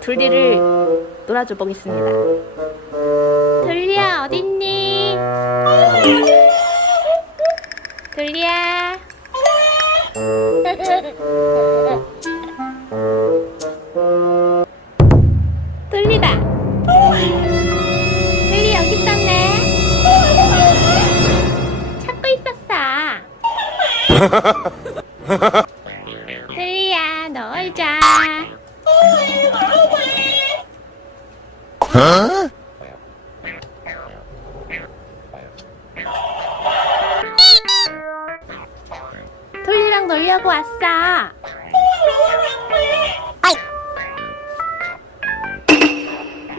둘리를 놀아줘 보겠습니다. 둘리야 어딨니? 둘리야. 둘리다. 둘리 여기 있었네. 찾고 있었어. 놀려고 왔어.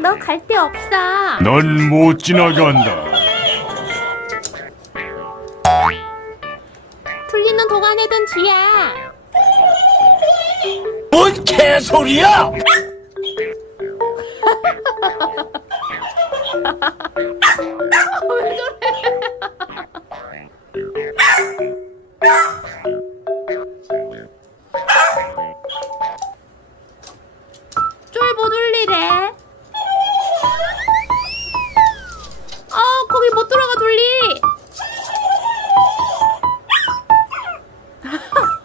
너 갈 데 없어. 넌 못 지나간다. 둘리는 도관에든 쥐야. 뭔 개소리야! 왜 저래?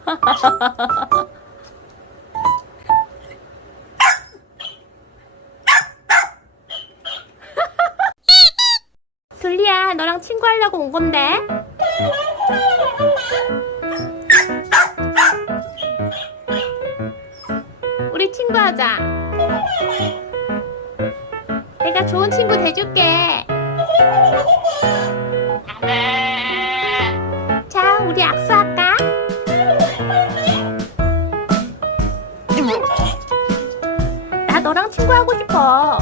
둘리야, 너랑 친구하려고 온 건데. 우리 친구하자. 내가 좋은 친구 돼줄게. 자, 우리 악수할까? 친구하고 싶어.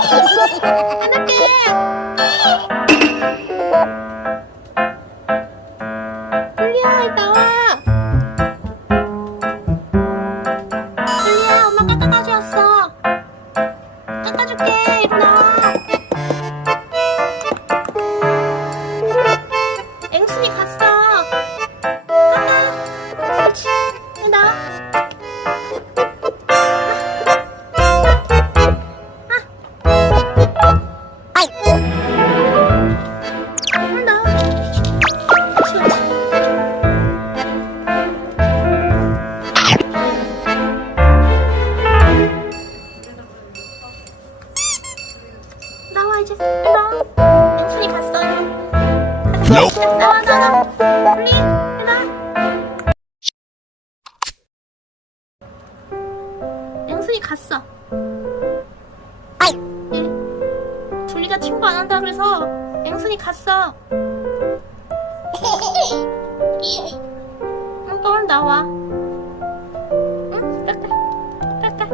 안 앵순이 갔어. 예. 둘리가 친구 안 한다 그래서 앵순이 갔어. 응, 또 나와. 응, 깎아 깎아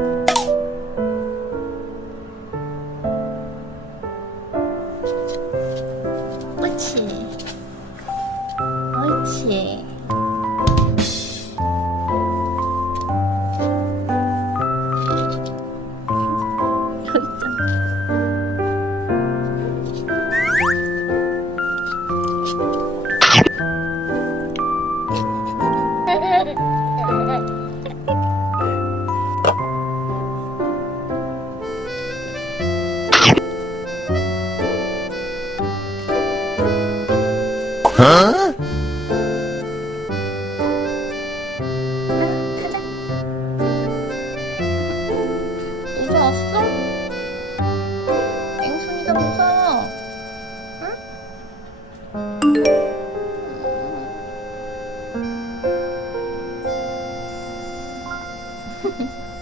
옳지. 옳지. 여 응?